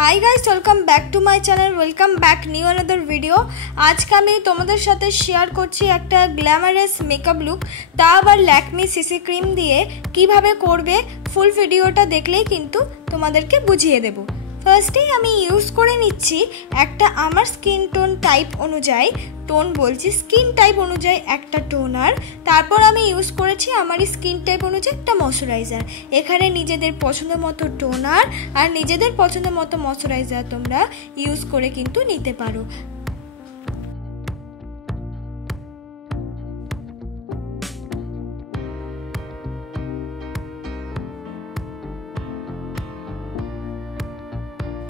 High guys welcome back to my channel welcome back new another video. आज का मैं तुम्हारे साथे शेयर करছি একটা গ্ল্যামারাস মেকআপ লুক, তা আবার ল্যাকমি সিসি ক্রিম দিয়ে কিভাবে করবে ফুল ভিডিওটা দেখলেই কিন্তু তোমাদেরকে বুঝিয়ে দেব। ফার্স্টেই আমি ইউজ করে নিচ্ছি একটা আমার স্কিন টোন টাইপ অনুযায়ী টোন বলছি স্কিন টাইপ অনুযায়ী একটা টোনার, তারপর আমি ইউজ করেছি আমার স্কিন টাইপ অনুযায়ী একটা ময়শ্চারাইজার। এখানে নিজেদের পছন্দ মতো টোনার আর নিজেদের পছন্দ মতো ময়শ্চারাইজার তোমরা ইউজ করে কিন্তু নিতে পারো।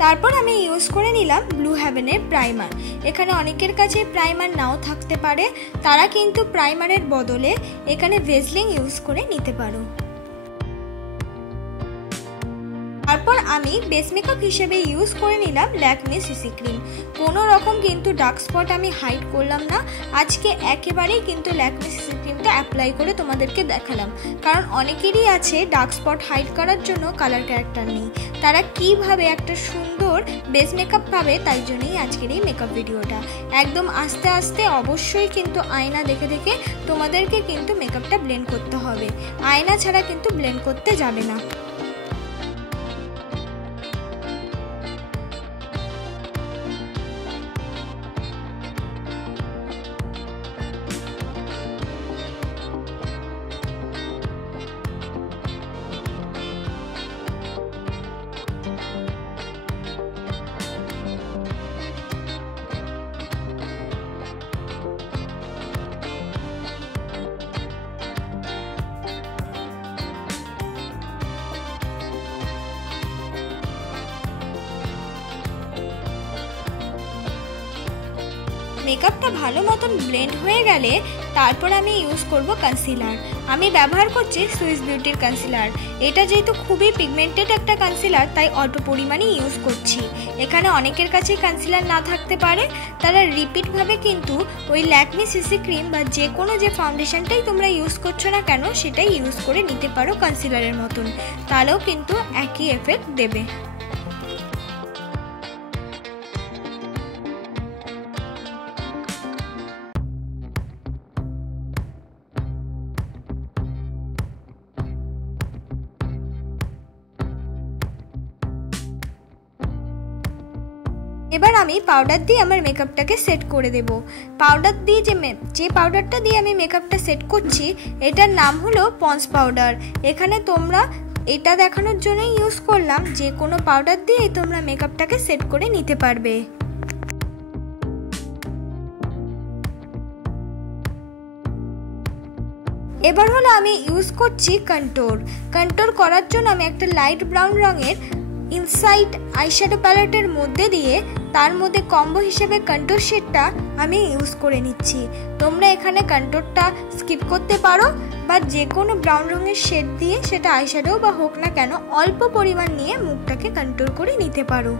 তারপর আমি ইউজ করে নিলাম ব্লু হেভেনের প্রাইমার। এখানে অনেকের কাছে প্রাইমার নাও থাকতে পারে, তারা কিন্তু প্রাইমারের বদলে এখানে ভেজলিন ইউজ করে নিতে পারো। তারপর আমি বেস মেকআপ হিসেবে ইউজ করে নিলাম ল্যাকমি সিসি ক্রিম। কোনো রকম কিন্তু ডার্ক স্পট আমি হাইড করলাম না, আজকে একেবারেই কিন্তু ল্যাকমি সিসি ক্রিমটা অ্যাপ্লাই করে তোমাদেরকে দেখালাম, কারণ অনেকেরই আছে ডার্ক স্পট হাইড করার জন্য কালার ক্যারেক্টার নেই, তারা কিভাবে একটা সুন্দর বেস মেকআপ পাবে, তাই জন্যই আজকের এই মেকআপ ভিডিওটা। একদম আস্তে আস্তে অবশ্যই কিন্তু আয়না দেখে দেখে তোমাদেরকে কিন্তু মেকআপটা ব্লেন্ড করতে হবে, আয়না ছাড়া কিন্তু ব্লেন্ড করতে যাবে না। মেকআপটা ভালো মতন ব্লেন্ড হয়ে গেলে তারপর আমি ইউজ করব কনসিলার। আমি ব্যবহার করছি সুইস বিউটির কনসিলার। এটা যেহেতু খুবই পিগমেন্টেড একটা কনসিলার, তাই অল্প পরিমাণে ইউজ করছি। এখানে অনেকের কাছেই কনসিলার না থাকতে পারে, তারা রিপিটভাবে কিন্তু ওই ল্যাকমি সিসি ক্রিম বা যে কোনো যে ফাউন্ডেশনটাই তোমরা ইউজ করছো না কেন সেটাই ইউজ করে নিতে পারো কনসিলারের মতন, তাহলেও কিন্তু একই এফেক্ট দেবে। এবার আমি পাউডার দিয়ে আমার মেকআপটাকে সেট করে দেব। পাউডার দিয়ে যে পাউডারটা দিয়ে আমি মেকআপটা সেট করছি এটার নাম হলো পন্স পাউডার। এখানে তোমরা এটা দেখানোর জন্যই ইউজ করলাম, যে কোনো পাউডার দিয়ে তোমরা মেকআপটাকে সেট করে নিতে পারবে। এবার হলো আমি ইউজ করছি কন্ট্যুর। কন্ট্যুর করার জন্য আমি একটা লাইট ব্রাউন রঙের ইনসাইড আইশ্যাডো প্যালেটের মধ্যে দিয়ে তার মধ্যে কম্বো হিসেবে কন্ট্যুর শেডটা আমি ইউজ করে নিচ্ছি। তোমরা এখানে কন্ট্যুরটা স্কিপ করতে পারো বা যে কোনো ব্রাউন রঙের শেড দিয়ে সেটা আইশ্যাডো বা হোক না কেন অল্প পরিমাণ নিয়ে মুখটাকে কন্ট্যুর করে নিতে পারো।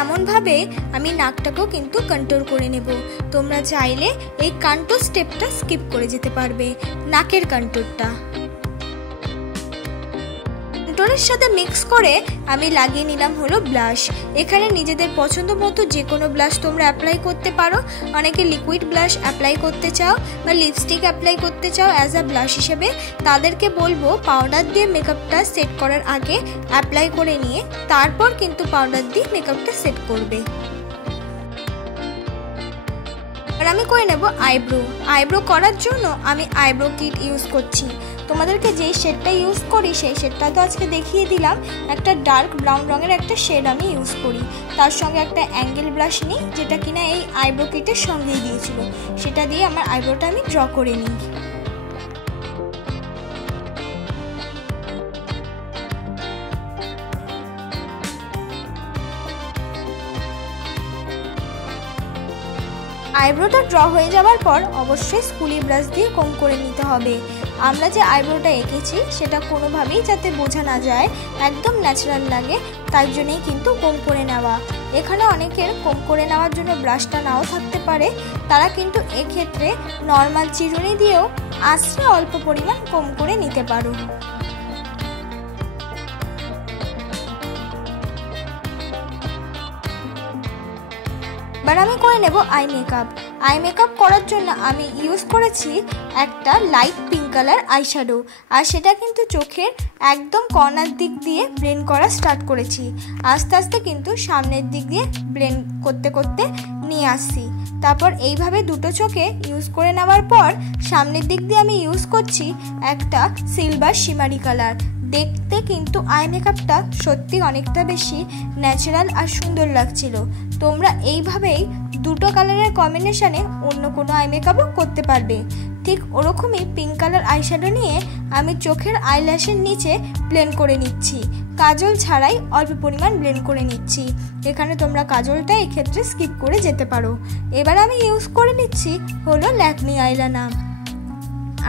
এমনভাবে আমি নাকটাকেও কিন্তু কন্ট্যুর করে নেব। তোমরা চাইলে এই কন্ট্যুর স্টেপটা স্কিপ করে যেতে পারবে, নাকের কন্ট্যুরটা। কন্ট্যুরের সাথে মিক্স করে আমি লাগিয়ে নিলাম হলো ব্লাশ। এখানে নিজেদের পছন্দ মতো যে কোনো ব্লাশ তোমরা অ্যাপ্লাই করতে পারো। অনেকে লিকুইড ব্লাশ অ্যাপ্লাই করতে চাও বা লিপস্টিক অ্যাপ্লাই করতে চাও অ্যাজ আ ব্লাশ হিসেবে, তাদেরকে বলবো পাউডার দিয়ে মেকআপটা সেট করার আগে অ্যাপ্লাই করে নিয়ে তারপর কিন্তু পাউডার দিয়ে মেকআপটা সেট করবে। আর আমি করে নেব আইব্রো। আইব্রো করার জন্য আমি আইব্রো কিট ইউজ করছি। তোমাদেরকে যেই শেডটা ইউজ করি সেই শেডটা তো আজকে দেখিয়ে দিলাম। একটা ডার্ক ব্রাউন রঙের একটা শেড আমি ইউজ করি, তার সঙ্গে একটা অ্যাঙ্গেল ব্রাশ নিই যেটা কিনা এই আইব্রো কিটের সঙ্গেই দিয়েছিল, সেটা দিয়ে আমার আইব্রোটা আমি ড্র করে নিই। আইব্রোটা ড্র হয়ে যাওয়ার পর অবশ্যই স্কুলি ব্রাশ দিয়ে কম করে নিতে হবে। আমরা যে আইব্রোটা এঁকেছি সেটা কোনোভাবেই যাতে বোঝা না যায়, একদম ন্যাচারাল লাগে, তাই জন্যই কিন্তু কম করে নেওয়া। এখানে অনেকের কম করে নেওয়ার জন্য ব্রাশটা নাও থাকতে পারে, তারা কিন্তু এক্ষেত্রে নর্মাল চিরুনি দিয়েও আঁচড়ে অল্প পরিমাণ কম করে নিতে পারো। এবার আমি করে নেব আই মেকআপ। আই মেকআপ করার জন্য আমি ইউজ করেছি একটা লাইট পিঙ্ক কালার আইশ্যাডো, আর সেটা কিন্তু চোখের একদম কর্নার দিক দিয়ে ব্লেন্ড করা স্টার্ট করেছি। আস্তে আস্তে কিন্তু সামনের দিক দিয়ে ব্লেন্ড করতে করতে নিয়ে আসছি। তারপর এইভাবে দুটো চোখে ইউজ করে নেওয়ার পর সামনের দিক দিয়ে আমি ইউজ করছি একটা সিলভার শিমারি কালার। দেখতে কিন্তু আই মেকআপটা সত্যি অনেকটা বেশি ন্যাচারাল আর সুন্দর লাগছিল। তোমরা এইভাবেই দুটো কালারের কম্বিনেশনে অন্য কোনো আই মেকআপও করতে পারবে। ঠিক ওরকমই পিঙ্ক কালার আইশ্যাডো নিয়ে আমি চোখের আইল্যাশের নিচে ব্লেন্ড করে নিচ্ছি, কাজল ছাড়াই অল্প পরিমাণ ব্লেন্ড করে নিচ্ছি। এখানে তোমরা কাজলটা এক্ষেত্রে স্কিপ করে যেতে পারো। এবার আমি ইউজ করে নিচ্ছি হলো ল্যাকমি আইলাইনার।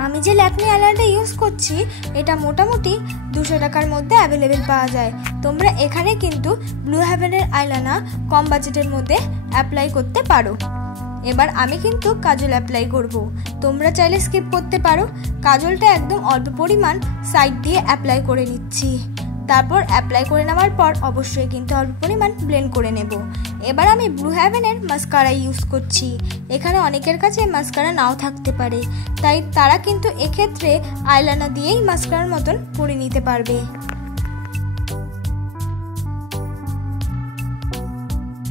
আমি যে ল্যাকমি আইলাইনারটা ইউজ করছি এটা মোটামুটি 200 টাকার মধ্যে অ্যাভেলেবেল পাওয়া যায়। তোমরা এখানে কিন্তু ব্লু হেভেনের আইলাইনার কম বাজেটের মধ্যে অ্যাপ্লাই করতে পারো। এবার আমি কিন্তু কাজল অ্যাপ্লাই করব, তোমরা চাইলে স্কিপ করতে পারো। কাজলটা একদম অল্প পরিমাণ সাইড দিয়ে অ্যাপ্লাই করে নিচ্ছি। তারপর অ্যাপ্লাই করে নেওয়ার পর অবশ্যই কিন্তু অল্প পরিমাণ ব্লেন্ড করে নেব। এবার আমি ব্লু হেভেনের মাস্কারা ইউজ করছি। এখানে অনেকের কাছে মাস্কারা নাও থাকতে পারে, তাই তারা কিন্তু এক্ষেত্রে আইলাইনার দিয়েই মাস্কারার মতন করে নিতে পারবে।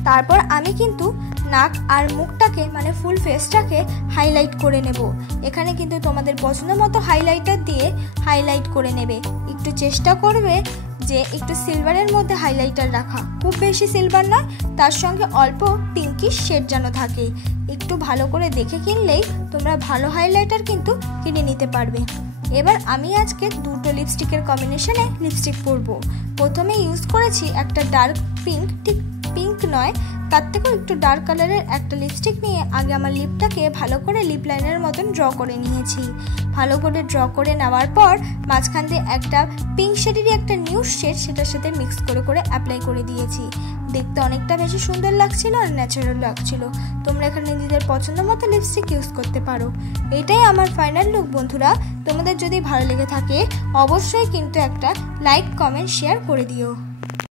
তারপর আমি কিন্তু নাক আর মুখটাকে মানে ফুল ফেসটাকে হাইলাইট করে নেব। এখানে কিন্তু তোমাদের পছন্দ মতো হাইলাইটার দিয়ে হাইলাইট করে নেবে। একটু চেষ্টা করবে যে একটু সিলভারের মধ্যে হাইলাইটার রাখা, খুব বেশি সিলভার নয়, তার সঙ্গে অল্প পিঙ্কিশ শেড যেন থাকে। একটু ভালো করে দেখে কিনলেই তোমরা ভালো হাইলাইটার কিন্তু কিনে নিতে পারবে। এবার আমি আজকে দুটো লিপস্টিকের কম্বিনেশনে লিপস্টিক পরব। প্রথমে ইউজ করেছি একটা ডার্ক পিঙ্ক, ঠিক পিঙ্ক নয়, তার থেকেও একটু ডার্ক কালারের একটা লিপস্টিক নিয়ে আগে আমার লিপটাকে ভালো করে লিপ লাইনের মতন ড্র করে নিয়েছি। ভালো করে ড্র করে নেওয়ার পর মাঝখান দিয়ে একটা পিঙ্ক শেডেরই একটা নিউড শেড সেটার সাথে মিক্স করে করে অ্যাপ্লাই করে দিয়েছি। দেখতে অনেকটা বেশি সুন্দর লাগছিল আর ন্যাচারাল লাগছিল। তোমরা এখানে নিজেদের পছন্দ মতো লিপস্টিক ইউজ করতে পারো। এটাই আমার ফাইনাল লুক বন্ধুরা। তোমাদের যদি ভালো লেগে থাকে অবশ্যই কিন্তু একটা লাইক, কমেন্ট, শেয়ার করে দিও।